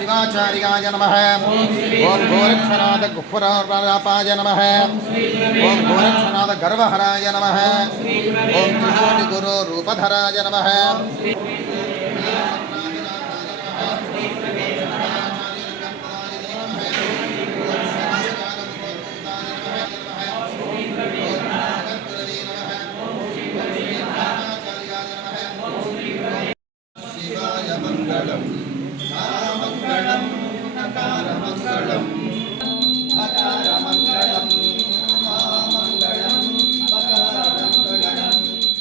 शिवाचार्याय नमः। ओम गोरक्षनाथ गुह्वरापाय नमः। ओम गोरक्षनाथ गर्वहराय नमः। ओम त्रिकोटि गुरु रूपधराय नमः। शिवाय मंगलम मंगलम नकार मंगलम अकार मंगलम मंगलम मकार मंगलम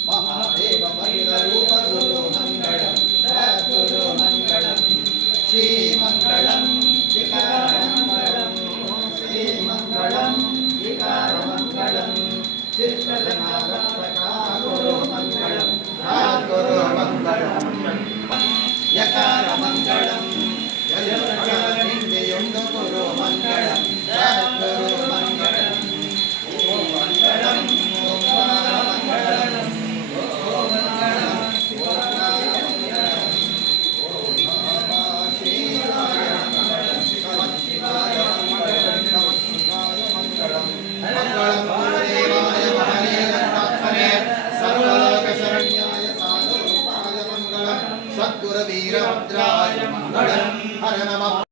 महादेव मंगलरूप गुरु मंगलम सद्गुरु मंगलम श्री मंगलम विकार मंगलम श्री मंगलम विकार मंगलम चित्तजनारत्नका गुरु मंगलम गुरु मंगलम यकार मंगलम यजुर्गणिंद्रियुंड गुरु मंगलम सद्गुरु मंगलम ओम मंगलम ओंकार मंगलम ओम मंगलम ओंकार मंगलम ओम नमः शिवाय मंगलम शिवाय मंगलम शिवाय मंगलम मंगलम गुरुदेवाय महादेवात्मने सर्वलोक शरण्याय साधुरूपाय मंगलम सद्गुरु वीरभद्राय मंगलम हर नमः।